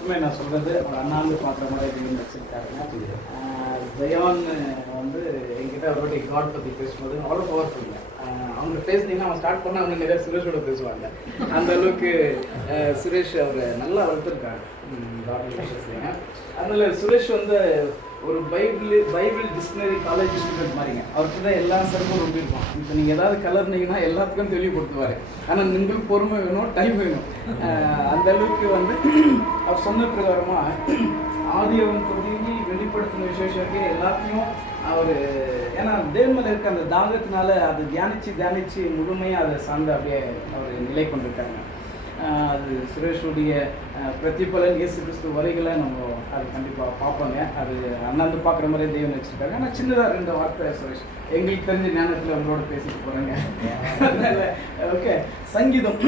எப்பவுமே நான் சொல்கிறது ஒரு அண்ணாந்து பார்க்குற மாதிரி அப்படின்னு வச்சுருக்காருங்க. ஜெயான் வந்து என்கிட்ட ஒரு காட் பற்றி பேசும்போது அவ்வளோ பவர்ஃபுல்ல. அவங்க பேசுனீங்கன்னா அவங்க ஸ்டார்ட் பண்ணால் அவங்க நிறைய சுரேஷோட பேசுவாங்க. அந்த அளவுக்கு சுரேஷ் அவர் நல்லா வளர்த்துருக்காங்க. அதனால் சுரேஷ் வந்து ஒரு பைபிள் டிக்ஷனரி காலேஜ் ஸ்டூடெண்ட் மாதிரிங்க. அவருக்கு தான் எல்லா சர்க்கும் ரொம்ப இருக்கும். இப்போ நீங்கள் ஏதாவது கலர்னீங்கன்னா எல்லாத்துக்கும் தெளிவுபடுத்துவார். ஆனால் உங்களுக்கு பொறுமை வேணும், டைம் வேணும். அந்த அளவுக்கு வந்து அவர் சொன்ன பிரகாரமாக ஆதியாகமம் தொடங்கி வெளிப்படுத்தின விசேஷம் எல்லாத்தையும் அவர் ஏன்னா தேவன்மேல இருக்க அந்த தாகத்தினால அதை தியானித்து முழுமையாக அதை சார்ந்து அப்படியே அவர் நிலை கொண்டிருக்காங்க. அது சுரேஷுடைய பிரதிபலன் இயேசு கிறிஸ்து வரைகளை நம்ம அது கண்டிப்பாக பார்ப்போங்க. அது அண்ணாந்து பார்க்குற மாதிரி தெய்வம் வச்சுருக்காங்க. ஆனால் சின்னதாக 2 வார்த்தை சுரேஷ் எங்களுக்கு தெரிஞ்ச ஞானத்தில் அவங்களோட பேசிட்டு போகிறேங்க. அதனால் ஓகே, சங்கீதம்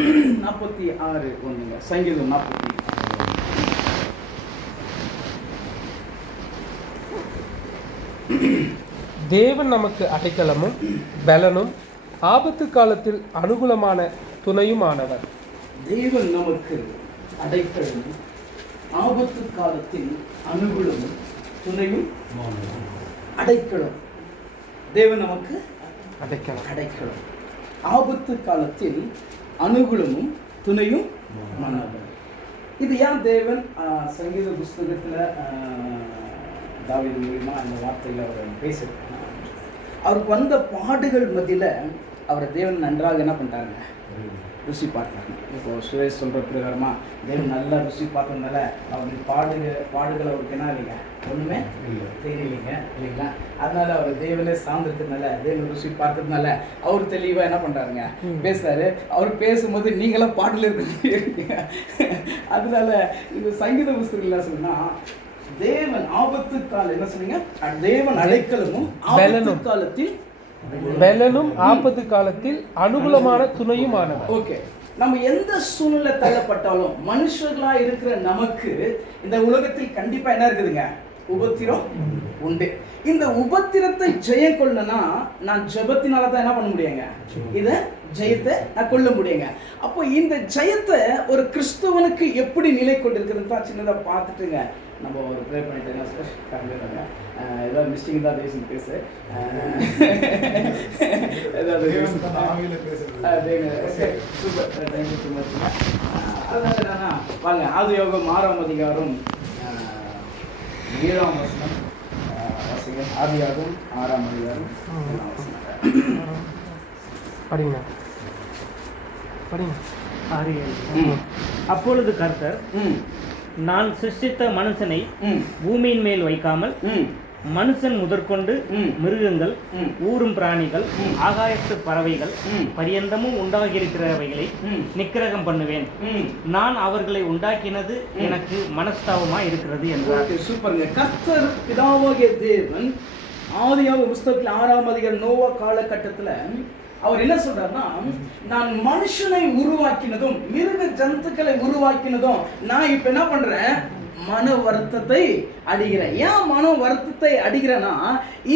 46:1. சங்கீதம் 46. தேவன் நமக்கு அடைக்கலமும் பலனும் ஆபத்து காலத்தில் அனுகூலமான துணையுமானவர். தேவன் நமக்கு அடைக்கலமும் ஆபத்து காலத்தில் அனுகூலமும் துணையும். அடைக்கலம், தேவன் நமக்கு அடைக்கலம், ஆபத்து காலத்தில் அனுகூலமும் துணையும் மாணவர். இது ஏன் தேவன் சங்கீத புஸ்தகத்தில் தாவீது மூலமா அந்த வார்த்தையில் அவர் பேசியிருக்காங்க. அவருக்கு வந்த பாடுகள் மத்தியில் அவரை தேவன் நன்றாக என்ன பண்ணிட்டாங்க, ருசி பார்த்தாங்க. இப்போ சுரேஷ் சொல்கிற பிரகாரமாக தேவன் நல்லா ருசி பார்த்ததுனால அவருக்கு பாடுகள் அவருக்கு என்ன இல்லைங்க, ஒன்றுமே தெரியலைங்க இல்லைங்களா. அதனால அவர் தேவனே சார்ந்திருக்கிறதுனால தேவன் ருசி பார்த்ததுனால அவர் தெளிவாக என்ன பண்ணுறாருங்க பேசுகிறாரு. அவர் பேசும்போது நீங்களாம் பாட்டில் இருக்கீங்க. அதனால இந்த சங்கீத புஸ்தகம் என்ன சொன்னால் தேவன் ஆபத்து காலம் என்ன சொன்னீங்க, தேவன் அடைக்கலமும் ஆபத்து காலத்தில் பலனும் ஆபத்து காலத்தில் அனுகூலமான துணையுமானவர். ஓகே, நம்ம எந்த சூழ்நிலை தள்ளப்பட்டாலும் மனுஷர்களா இருக்கிற நமக்கு இந்த உலகத்தில் கண்டிப்பா என்ன இருக்குதுங்க, உபத்திரம் உண்டு. இந்த உபத்திரத்தை ஜெயம் கொள்ளனா நான் ஜெபத்தினால தான் என்ன பண்ண முடியுங்க, இத ஜெயத்தை நான் கொள்ள முடியுங்க. அப்போ இந்த ஜெயத்தை ஒரு கிறிஸ்தவனுக்கு எப்படி நிலை கொண்டிருக்குதுன்னு தான் சின்னதா பார்த்துட்டுங்க நம்ம ஒரு ப்ரே பண்ணிட்டு கலந்துடுறாங்க. ஏதாவது மிஸ்டேக் தான் தேசம் பேசு, சூப்பர், தேங்க்யூ ஸோ மச். அதனால என்னன்னா வாங்க ஆதியாகமம் 6ஆம் அதிகாரம் 7ஆம் வசனம் வாசிங்க. ஆதியாகமம் 6ஆம் அதிகாரம் 7ஆம் வசனம் படிங்க. அப்பொழுது கர்த்தர், நான் சிருஷ்டித்த மனுஷனை பூமியின் மேல் வைக்காமல் மனுஷன் முதற்கொண்டு மிருகங்கள், ஊரும் பிராணிகள், ஆகாயத்து பறவைகள் பரியந்தமும் உண்டாகியிருக்கிறவைகளை நிக்கிரகம் பண்ணுவேன். நான் அவர்களை உண்டாக்கினது எனக்கு மனஸ்தாபமா இருக்கிறது என்றார். சூப்பருங்க. கர்த்தர் பிதாவாகிய தேவன் ஆதியாகமம் புஸ்தகத்தில் 6ஆம் அதிகாரம் நோவா காலகட்டத்தில் அவர் என்ன சொல்றாருன்னா, நான் மனுஷனை உருவாக்கினதும் மிருக ஜந்துக்களை உருவாக்கினதும் நான் இப்ப என்ன பண்றேன், மன வருத்தத்தை அடைகிறேன். ஏன் மன வருத்தத்தை அடைகிறேன்னா,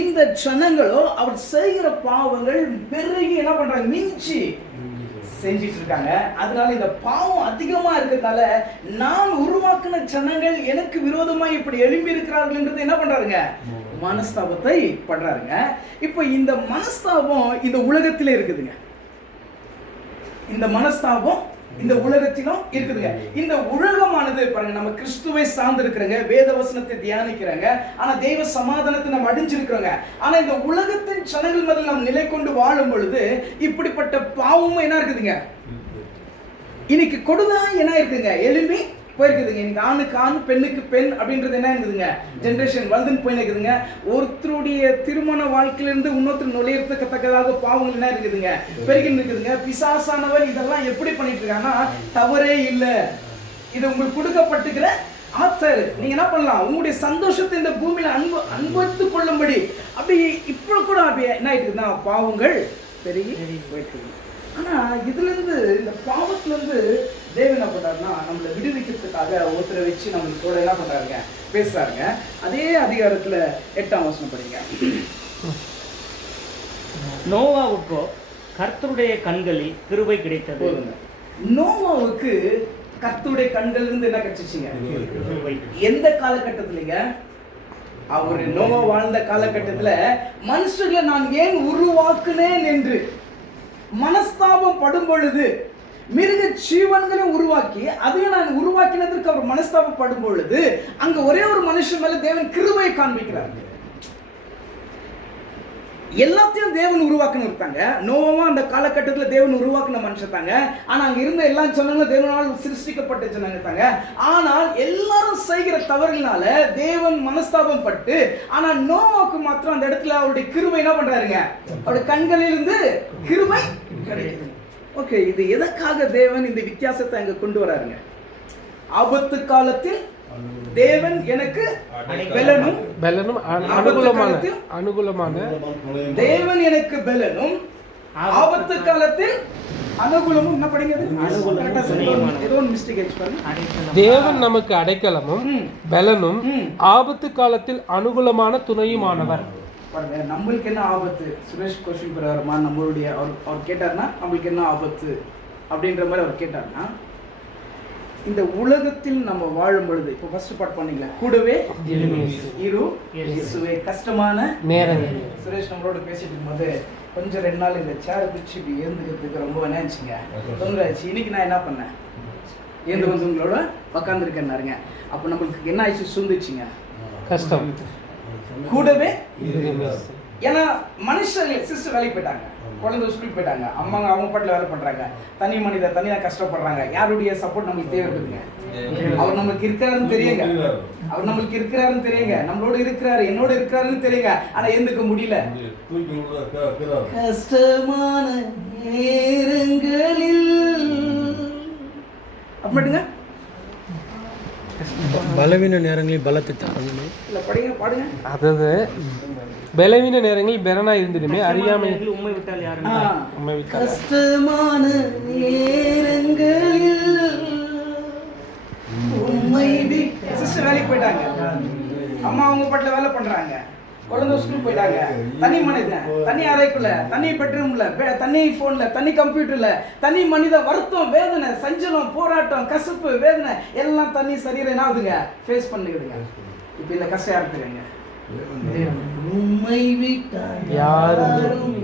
இந்த ஜனங்களோ அவர் செய்கிற பாவங்கள் பெருகி என்ன பண்றாங்க, மிஞ்சி செஞ்சிட்டு இருக்காங்க. அதனால இந்த பாவம் அதிகமா இருக்கிறதால நான் உருவாக்கின ஜனங்கள் எனக்கு விரோதமா இப்படி எழும்பி இருக்கிறார்கள் என்றது என்ன பண்றாருங்க, மனஸ்தாபத்தை படுறாருங்க. இப்போ இந்த மனஸ்தாபம் இந்த உலகத்திலே இருக்குதுங்க. இந்த மனஸ்தாபம் இந்த உலகத்திலும் இருக்குதுங்க. இந்த உலகமானது பாருங்க, நம்ம கிறிஸ்துவை சார்ந்து இருக்கிறாங்க, வேத வசனத்தை தியானிக்கிறாங்க, ஆனா தெய்வ சமாதானத்தை நம்ம அடைஞ்சிருக்கிறோங்க. ஆனா இந்த உலகத்தின் ஜனங்கள் மேல நாம் நிலை கொண்டு வாழும் பொழுது இப்படிப்பட்ட பாவமும் என்ன இருக்குதுங்க, இன்னைக்கு கொடுதான் என்ன இருக்குங்க, எழுப்பி போயிருக்குதுங்க. இன்னைக்கு ஆணுக்கு ஆண் பெண்ணுக்கு பெண் அப்படின்றது என்ன இருக்குதுங்க, ஜென்ரேஷன் வளர்ந்துன்னு போயிருக்குதுங்க. ஒருத்தருடைய திருமண வாழ்க்கையிலிருந்து இன்னொருத்தர் நுழையறதுக்கத்தக்கதாக பாவங்கள் என்ன இருக்குதுங்க, பெருகின்னு இருக்குதுங்க. பிசாசானவர் இதெல்லாம் எப்படி பண்ணிட்டு இருக்காங்கன்னா, தவறே இல்லை, இது உங்களுக்கு கொடுக்கப்பட்டுக்கிற ஆத்தர், நீங்க என்ன பண்ணலாம், உங்களுடைய சந்தோஷத்தை இந்த பூமியில அனுபவித்துக் கொள்ளும்படி அப்படி இப்போ கூட அப்படியே என்ன ஆயிட்டுதுன்னா பாவங்கள் பெருகி போயிட்டு. ஆனா இதுல இருந்து இந்த பாவத்துல இருந்து தேவன் என்ன பண்றாருன்னா, நம்மளை விடுவிக்கிறதுக்காக ஒருத்தரை வச்சு நம்மளுக்கு என்ன பண்றாருங்க, பேசுறாருங்க. அதே அதிகாரத்துல 8ஆம் வசனம் படிங்க. நோவாவுக்கோ கர்த்தருடைய கண்களில் கிருபை கிடைத்தது. நோவாவுக்கு கர்த்தருடைய கண்கள் இருந்து என்ன கிடைச்சிச்சுங்க? எந்த காலகட்டத்திலங்க? அவர் நோவா வாழ்ந்த காலகட்டத்துல மனுஷர்களை நான் ஏன் உருவாக்குனேன் என்று மனஸ்தாபம் படும் பொழுது, மிருக ஜீவன்களை உருவாக்கி அதையும் நான் உருவாக்கினதற்கு அவர் மனஸ்தாபப்படும் பொழுது, அங்க ஒரே ஒரு மனுஷன் மேல தேவன் கிருபையை காண்பிக்கிறார். எல்லாத்தையும் தேவன் உருவாக்குன்னு இருக்காங்க. நோவா அந்த காலகட்டத்தில் தேவன் உருவாக்குன மனுஷன் தாங்க. ஆனா அங்க இருந்த எல்லா ஜனங்களும் தேவனால் சிருஷ்டிக்கப்பட்ட ஜனங்க தாங்க. ஆனால் எல்லாரும் செய்கிற தவறுனால தேவன் மனஸ்தாபம் பட்டு, ஆனா நோவாக்கு மாத்திரம் அந்த இடத்துல அவருடைய கிருபை என்ன பண்றாருங்க? அவருடைய கண்களிலிருந்து கிருபை கிடைக்குது. ஓகே, இது எதற்காக தேவன் இந்த வித்தியாசத்தை அங்க கொண்டு வராருங்க? ஆபத்து காலத்தில் தேவன் எனக்கு பெலனும் அனுகூலமான தேவன் எனக்கு பெலனும், ஆபத்து காலத்தில் அனுகூலமும். என்ன படிக்கிறது? ஏதோ ஒரு மிஸ்டேக் ஆயிடுச்சு பாருங்க. தேவன் நமக்கு அடைக்கலமும் பெலனும், ஆபத்து காலத்தில் அனுகூலமான துணையுமானவர். பாருங்க, நம்மளுக்கு என்ன ஆபத்து? சுரேஷ் கொஸ்டின் பிரகாரமா நம்மளுடைய அவர் கேட்டார்னா நம்மளுக்கு என்ன ஆபத்து அப்படின்ற மாதிரி அவர் கேட்டார்னா, இந்த உலகத்தில் நம்ம வாழும் பொழுது, இப்போ ஃபர்ஸ்ட் பார்ட் பண்ணீங்களா, கூடவே இயேசுவே கஷ்டமான நேரங்கள். சுரேஷ் நம்மளோட பேசிட்டு இருக்கும்போது கொஞ்சம் 2 நாள் இந்த சேரை பிடிச்சி இப்படி ஏந்துக்கிறதுக்கு ரொம்ப நினைச்சிங்க தொந்தராச்சு. இன்னைக்கு நான் என்ன பண்ணேன்? ஏந்து வந்து உங்களோட உக்காந்துருக்கேன்னாருங்க. அப்போ நம்மளுக்கு என்ன ஆயிடுச்சு? சுந்துச்சுங்க கஷ்டம். கூடவே ஏன்னா மனுஷர்கள் சிஸ்டர் வேலைக்கு போயிட்டாங்க, குழந்தை ஸ்கூலுக்கு போயிட்டாங்க, அம்மா அவங்க பாட்டில் வேலை பண்றாங்க, தனி மனிதர் தனியாக கஷ்டப்படுறாங்க. யாருடைய சப்போர்ட் நம்மளுக்கு தேவை இருக்குதுங்க? அவர் நம்மளுக்கு இருக்கிறாருன்னு தெரியுங்க, அவர் நம்மளுக்கு இருக்கிறாருன்னு தெரியுங்க, நம்மளோட இருக்கிறாரு, என்னோட இருக்கிறாருன்னு தெரியுங்க. ஆனா எந்துக்க முடியல. கஷ்டமான நேரங்களில் அப்படிங்க பலவீன நேரங்களில் பலத்தை தாங்கணும். இல்ல படிங்க பாடுங்க. அதாவது பலவீன நேரங்களில் பெறனா இருந்துடுமே, அறியாமை உண்மை விட்டால் யாரும் கஷ்டமான நேரங்களில் உண்மை சிஸ்டர் வேலைக்கு போயிட்டாங்க, அம்மா அவங்க பாட்டில் வேலை பண்றாங்க, குழந்தை ஸ்கூல் போயிட்டாங்க, தனி மனிதன் தனி அறைக்குள்ள, தனி பெட்ரூம்ல, தனி போன்ல, தனி கம்ப்யூட்டர்ல, தனி மனித வருத்தம், வேதனை, சஞ்சலம், போராட்டம், கசப்பு, வேதனை எல்லாம் தனி சரீரம் என்ன ஆகுதுங்க? ஃபேஸ் பண்ணுதுங்க. இப்போ இந்த கஷ்டம் யாருக்கு தெரியுங்க? உண்மை விட்டால் யாரும்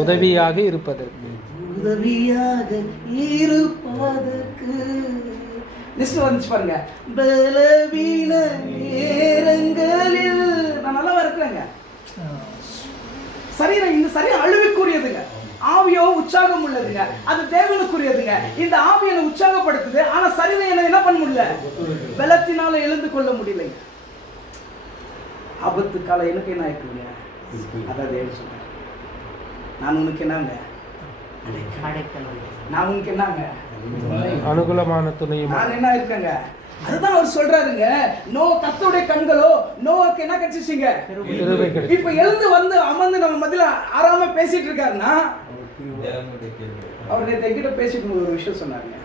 உதவியாக இருப்பதற்கு லிஸ்ட் வந்துச்சு பாருங்க. பலவீன நேரங்களில் நான் நல்லா இருக்கிறேங்க. சரீரம், இந்த சரீரம் அழிவுக்குரியதுங்க, ஆவியோ உற்சாகம் உள்ளதுங்க, அது தேவனுக்குரியதுங்க. இந்த ஆவி என்னை உற்சாகப்படுத்துது, ஆனா சரீரம் என்ன பண்ண முடியல, பலத்தினால எழுந்து கொள்ள முடியலைங்க. ஆபத்து கால எனக்கு என்ன ஆயிட்டுங்க? அதான் தேவன் சொல்றேன், நான் உனக்கு என்னங்க? நான் உனக்கு என்னங்க? அனுகூலமான துணையும் நான் என்ன இருக்கேங்க? அதுதான் அவர் சொல்றாருங்க. கர்த்தருடைய கண்களோ நோவாக்கு என்ன கிடைச்சிச்சுங்க? இப்ப எழுந்து வந்து அமர்ந்து நம்ம மத்தியில ஆறாம பேசிட்டு இருக்காருன்னா, அவர் நேற்று என்கிட்ட பேசிட்டு ஒரு விஷயம் சொன்னாருங்க.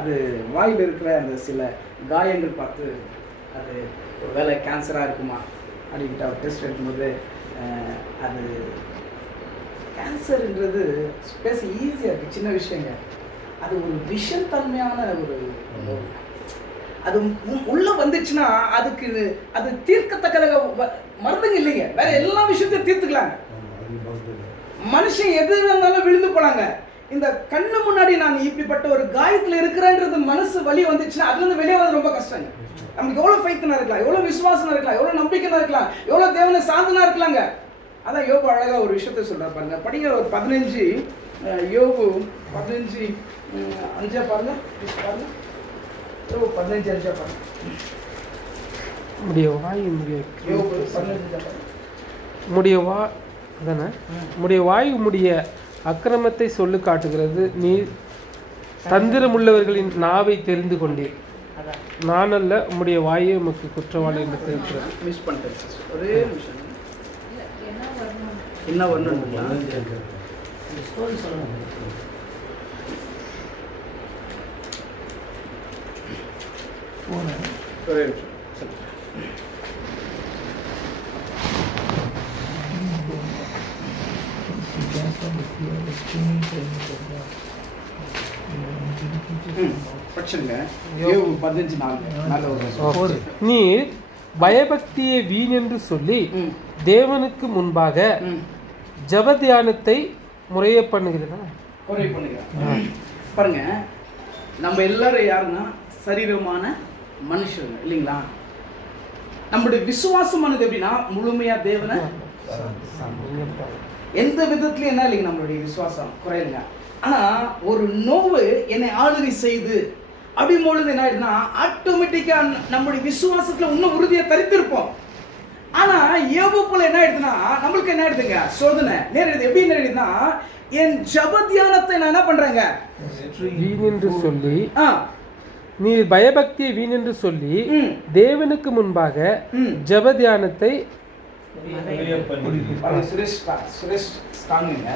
அது வாயில் இருக்கிற அந்த சில காயங்கள் பார்த்து, அது ஒரு வேளை கேன்சராக இருக்குமா அப்படின்ட்டு அவர் டெஸ்ட் எடுக்கும்போது, அது கேன்சர்ன்றது பேச ஈஸியாக இருக்குது, சின்ன விஷயங்க. அது ஒரு விஷத்தன்மையான ஒரு, அது உள்ள வந்துச்சுன்னா அதுக்கு அது தீர்க்கத்தக்கதாக மருந்துங்க இல்லைங்க, வேற எல்லா விஷயத்தையும் தீர்த்துக்கலாங்க. மனுஷன் எது வந்தாலும் விழுந்து போலாங்க. இந்த கண்ணு முன்னாடி நான் இப்படிப்பட்ட ஒரு காயத்தில் இருக்கிறேன்றது மனசு வலி வந்துச்சுன்னா அதுல இருந்து வெளியே வந்து ரொம்ப கஷ்டங்க. நமக்கு எவ்வளவு ஃபைத்தனா இருக்கலாம், எவ்வளவு விசுவாசனா இருக்கலாம், எவ்வளவு நம்பிக்கைனா இருக்கலாம், எவ்வளவு தேவனை சார்ந்தனா இருக்கலாங்க. அதான் யோபு அழகா ஒரு விஷயத்தை சொல்றாரு பாருங்க. படிங்க ஒரு 15 யோபு 15:5 பாருங்க. யோபு 15:5 பாருங்க. முடிய வாய் யோபு 15:5 முடிய வாய் முடிய அக்கிரமத்தை சொல்லு காட்டுகிறது. நீ தந்திரமுள்ளவர்களின் நாவை தெரிந்து கொண்டீர். நான் அல்ல, உம்முடைய வாயே உமக்கு குற்றவாளி என்று தெரிவிக்கிறது. மிஸ் பண்ணிட்டேன். ஒரே நிமிஷம். என்ன வரணுங்களா? ஸ்டோரி சொல்லணும். ஒரே நிமிஷம். படிச்சிருங்க. யோபு 15:4 நல்ல ஒரு நீர் பயபக்தியை வீணென்று சொல்லி தேவனுக்கு முன்பாக ஜப தியானத்தை முறையே பண்ணுகிறதா? குறை பண்ணுகிறேன். பாருங்க, நம்ம எல்லாரும் யாருன்னா சரீரமான மனுஷங்க இல்லைங்களா? நம்முடைய விசுவாசமானது எப்படின்னா முழுமையா தேவனை எந்த விதத்துலயும் என்ன இல்லைங்க, நம்மளுடைய விசுவாசம் குறையுங்க. ஆனா ஒரு நோவு என்னை ஆளுகை செய்து அப்படின் பொழுது என்ன ஆயிடுதுன்னா ஆட்டோமேட்டிக்கா நம்மளுடைய விசுவாசத்துல இன்னும் உறுதியை தரித்திருப்போம். ஆனா யோபு போல என்ன ஆயிடுதுன்னா நம்மளுக்கு என்ன ஆயிடுதுங்க, சோதனை நேரிடுது. எப்படி நேரிடுதுன்னா என் ஜப தியானத்தை நான் என்ன பண்றேங்க வீணென்று சொல்லி, நீர் பயபக்தியை வீணென்று சொல்லி தேவனுக்கு முன்பாக ஜப தியானத்தை சுரேஷ் ஸ்ட்ராங்குங்க.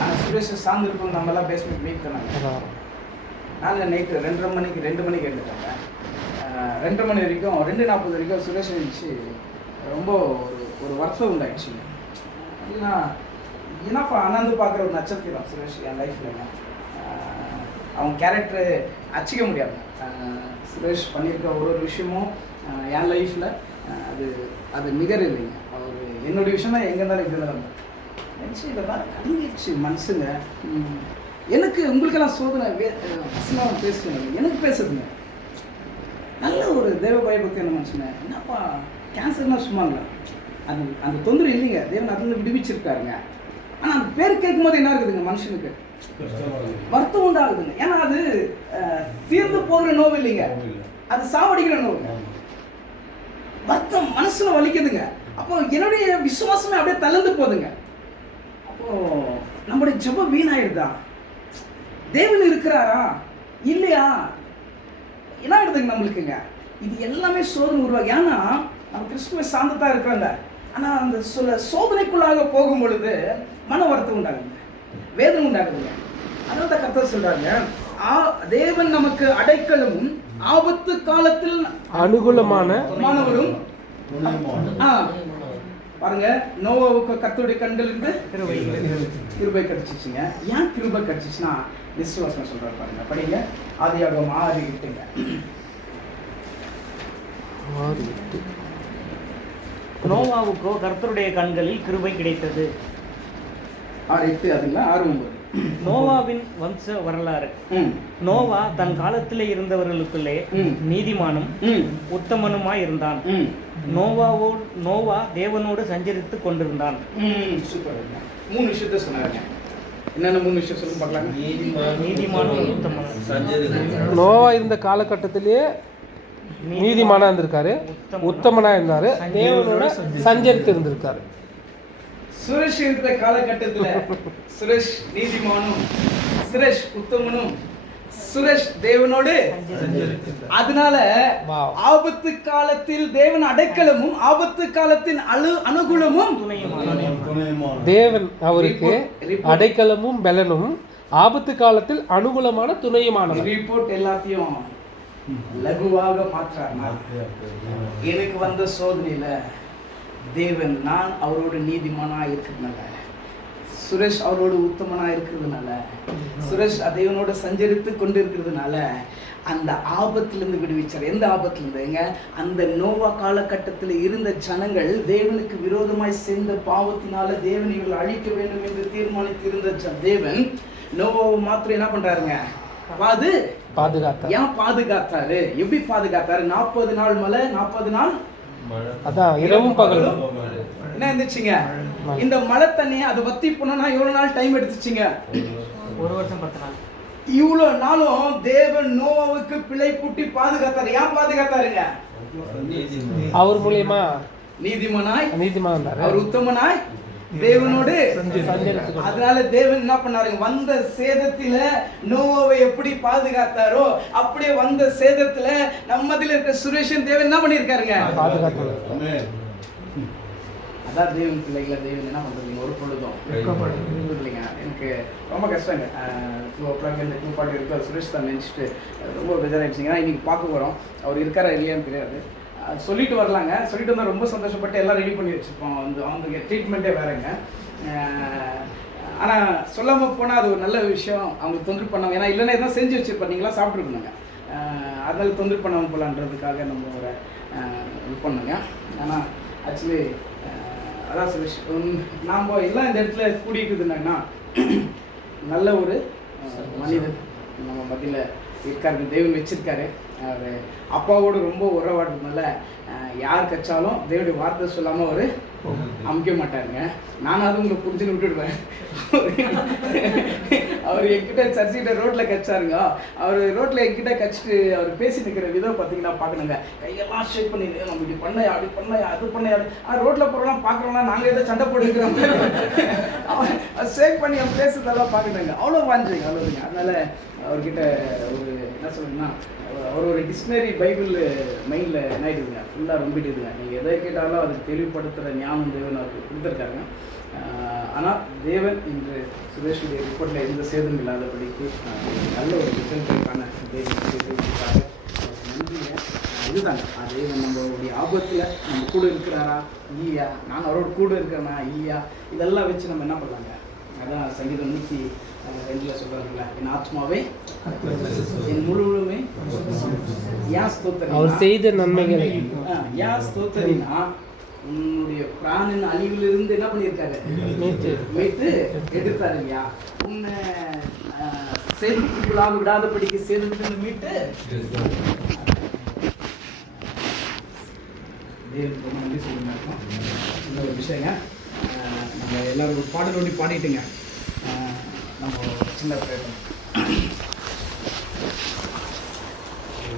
ஆனால் சுரேஷ் ஸ்ட்ராங் இருக்கும். நம்ம எல்லாம் பேஸ்மெண்ட் மீட் பண்ணாங்க. நான் நைட்டு 2 மணிக்கு எடுத்துட்டாங்க. 2 மணி வரைக்கும் 2:40 வரைக்கும் சுரேஷ் இருந்துச்சு. ரொம்ப ஒரு வருஷம் உண்டாயிடுச்சுங்க. இல்லைன்னா என்னப்பா அண்ணாந்து பார்க்குற ஒரு நட்சத்திரம் சுரேஷ் என் லைஃப்லங்க. அவங்க கேரக்டரு அச்சிக்க முடியாது. சுரேஷ் பண்ணியிருக்க ஒரு விஷயமும் என் லைஃப்பில் அது நிகர் இல்லைங்க. அவர் என்னுடைய விஷயம் தான் எங்கே இருந்தாலும் இப்படி தான் நினச்சி இதெல்லாம் கண்டிச்சு மனுஷங்க. எனக்கு உங்களுக்கெல்லாம் சோதனை வசனம் பேசுங்க, எனக்கு பேசுதுங்க. நல்ல ஒரு தேவ பயபக்தியான மனுஷங்க. என்னப்பா கேன்சர்லாம் சும்மாங்களா? அந்த தொந்தரவு இல்லைங்க, தேவன் அதுலேருந்து விடுவிச்சிருக்காருங்க. ஆனால் அந்த பேர் கேட்கும் போது என்ன இருக்குதுங்க, மனுஷனுக்கு வருத்தம் உண்டாகுதுங்க. ஏன்னா அது தீர்ந்து போகிற நோவு இல்லைங்க, அது சாவடிக்கிற நோவுங்க. வருத்தம் மனசுல வலிக்குதுங்க. அப்போ என்னுடைய விசுவாசமே அப்படியே தளர்ந்து போகுதுங்க. அப்போ நம்முடைய ஜெபம் வீணாயிடுதா? தேவன் இருக்கிறாரா இல்லையா என்ன ஆயிடுதுங்க நம்மளுக்குங்க. இது எல்லாமே சோதனை உருவாகி. ஏன்னா நம்ம கிறிஸ்துவ சார்ந்ததா இருக்கிறாங்க. ஆனா அந்த சோதனைக்குள்ளாக போகும் பொழுது மன வருத்தம் உண்டாகுங்க, வேதனை உண்டாகுதுங்க. அதனால தான் கர்த்தர் சொல்றாங்க, தேவன் நமக்கு அடைக்கலமும் ஆபத்து காலத்தில் அனுகூலமான மாணவரும். பாருங்க, நோவாவுக்கு கர்த்தருடைய கண்கள் இருந்து கிருபை கிடைச்சிச்சுங்க. ஏன் கிருபை கிடைச்சிச்சுன்னா விசுவாசம் சொல்றாரு. பாருங்க, படிங்க ஆதியாகமம் 6:8. நோவாவுக்கோ கர்த்தருடைய கண்களில் கிருபை கிடைத்தது. 6:8 அதுங்களா 6:9. நோவாவின் வம்ச வரலாறு. நோவா தன் காலத்திலே இருந்தவர்களுக்குள்ளே நீதிமானும் உத்தமனுமாய் இருந்தான். நோவா தேவனோடு சஞ்சரித்து கொண்டிருந்தான். சூப்பர். 3 விஷயத்த சொன்னாங்க. என்னென்ன 3 விஷயம் சொல்லுங்க பார்க்கலாம். நீதிமானும் உத்தமனும். நோவா இருந்த காலகட்டத்திலேயே நீதிமானா இருந்திருக்காரு, உத்தமனா இருந்தாரு, தேவனோட சஞ்சரித்து இருந்திருக்காரு. சுரேஷ் இருக்கிற காலகட்டத்தில் சுரேஷ் நீதிமானும், சுரேஷ் உத்தமனும், சுரேஷ் தேவனோடு. அதனால ஆபத்து காலத்தில் தேவன் அடைக்கலமும் ஆபத்து காலத்தின் அனுகூலமும். தேவன் அவருக்கு அடைக்கலமும் பலனும் ஆபத்து காலத்தில் அனுகூலமான துணையுமானவர். ரிப்போர்ட் எல்லாத்தையும் லகுவாக மாற்றார். எனக்கு வந்த சோதனையில தேவன் நான் அவரோட நீதிமானா இருக்கிறதுனால, சுரேஷ் அவரோட உத்தமனா இருக்கிறதுனால, சுரேஷ் தேவனோட சஞ்சரித்து கொண்டு இருக்கிறதுனால அந்த ஆபத்திலிருந்து விடுவிச்சார். எந்த ஆபத்திலிருந்துங்க? அந்த நோவா காலகட்டத்தில் இருந்த ஜனங்கள் தேவனுக்கு விரோதமாய் சேர்ந்த பாவத்தினால தேவன் இவர்கள் அழிக்க வேண்டும் என்று தீர்மானித்து இருந்த தேவன் நோவாவை மாத்திரம் என்ன பண்றாருங்க? பாதுகாத்தார். ஏன் பாதுகாத்தாரு? எப்படி பாதுகாத்தாரு? 40 நாள் மழை, 40 நாள் அதான் இரவும் பகலும் என்ன இருந்துச்சுங்க. இந்த மழை தண்ணியை அது வத்தி போனா எவ்வளவு நாள் டைம் எடுத்துச்சுங்க? 1 வருஷம் 10 நாள். இவ்வளவு நாளும் தேவன் நோவாவுக்கு பிழை பூட்டி பாதுகாத்தாரு. ஏன் பாதுகாத்தாருங்க? அவர் மூலியமா நீதிமானாய் இருந்தாரு, அவர் உத்தமனாய் தேவனோடு. அதனால தேவன் என்ன பண்ணாரு? வந்த சேதத்தில நோவாவை எப்படி பாதுகாத்தாரோ அப்படியே வந்த சேதத்துல நம்மதில் இருக்க சுரேஷன் தேவன் என்ன பண்ணிருக்காருங்க? அதான் தேவன் பிள்ளைகளை தேவன் என்ன பண்றீங்க? ஒரு பொழுதும் இல்லைங்க. எனக்கு ரொம்ப கஷ்டங்க. 2 o'clock இந்த 2:40 இருக்கு. சுரேஷ் தான் நினைச்சிட்டு ரொம்ப பெஜாராயிடுச்சுங்க. இன்னைக்கு பார்க்க போறோம். அவர் இருக்காரா இல்லையான்னு தெரியாது. சொல்லிட்டு வரலாங்க. சொல்லிட்டு வந்தால் ரொம்ப சந்தோஷப்பட்டு எல்லாம் ரெடி பண்ணி வச்சுருப்போம். அவங்களுக்கு ட்ரீட்மெண்ட்டே வேறுங்க. ஆனால் சொல்லாமல் போனால் அது ஒரு நல்ல விஷயம், அவங்களுக்கு தொந்தரவு பண்ணாமல். ஏன்னா இல்லைன்னா எதாவது செஞ்சு வச்சுருப்பேன், நீங்களாம் சாப்பிட்ருக்கணுங்க. அதனால தொந்தரவு பண்ணாமல் போகலான்றதுக்காக நம்ம ஒரு இது பண்ணுங்க. ஆனால் ஆக்சுவலி அதான் சுரேஷ், நாம் எல்லாம் இந்த இடத்துல கூடியிருக்குதுன்னா நல்ல ஒரு மனிதன் நம்ம மத்தியில் இருக்காரு, தேவன் வச்சிருக்காரு. அவர் அப்பாவோடு ரொம்ப உறவாடுறதுனால யார் கச்சாலும் தேவனுடைய வார்த்தை சொல்லாமல் அவர் அமைக்க மாட்டாருங்க. நானாவது உங்களை புரிஞ்சுன்னு விட்டுடுவேன். அவர் என்கிட்ட சர்ச்சிக்கிட்ட ரோட்டில் கச்சாருங்க. அவர் ரோட்டில் என்கிட்ட கச்சிட்டு அவர் பேசி நிற்கிற விதம் பார்த்தீங்கன்னா பார்க்கணுங்க, கையெல்லாம் ஷேக் பண்ணிடு, நம்ம இப்படி பண்ணையா அப்படி பண்ணையா அது பண்ணையா. ரோட்டில் போகிறோம்லாம் பார்க்குறோம்னா நாங்கள் ஏதோ சண்டை போட்டுக்கிற மாதிரி ஷேக் பண்ணி அவன் பேசுறதெல்லாம் பார்க்கணுங்க. அவ்வளோ வாஞ்சுங்க, அவ்வளோதுங்க. அதனால் அவர்கிட்ட ஒரு என்ன சொல்லுங்கன்னா, அவர் ஒரு டிக்ஷனரி பைபிள் மைண்டில் என்ன ஆகிடுதுங்க, ஃபுல்லாக ரொம்பிட்டுதுங்க. நீங்கள் எதை கேட்டாலும் அதுக்கு தெளிவுபடுத்துகிற ஞானம் தேவன் அவருக்கு கொடுத்துருக்காருங்க. ஆனால் தேவன் இன்று சுரேஷுடைய ரிப்போர்ட்டில் எந்த சேதம் இல்லாதபடிக்கு நல்ல ஒரு ரிசல்ட்டுக்கான தேவனுக்காக நன்றிங்க. இதுதாங்க, தேவன் நம்மளுடைய ஆபத்தில் நம்ம கூட இருக்கிறாரா இல்லையா, நான் அவரோட கூட இருக்கிறேனா இல்லையா, இதெல்லாம் வச்சு நம்ம என்ன பண்ணலாங்க. அதான் சங்கீதம் 102 சொல்றாங்கல்ல, என் ஆத்மாவே என் முழுவதுமே ஏன் ஸ்தோத்திரம், அவர் செய்த நன்மைகளை ஏன் ஸ்தோத்திரினா உன்னுடைய பிராணின் அழிவிலிருந்து என்ன பண்ணியிருக்காரு, மீட்டு எடுத்தாரு இல்லையா. உன்னை சேதத்துக்குள்ளாக விடாதபடிக்கு சேதத்திலிருந்து மீட்டு தேவனுக்கு ரொம்ப நன்றி சொல்லுங்க. இந்த ஒரு விஷயங்க, நம்ம எல்லாரும் ஒரு பாடல் ஒன்று பாடிட்டுங்க நம்ம சின்ன பிரயத்தனம்.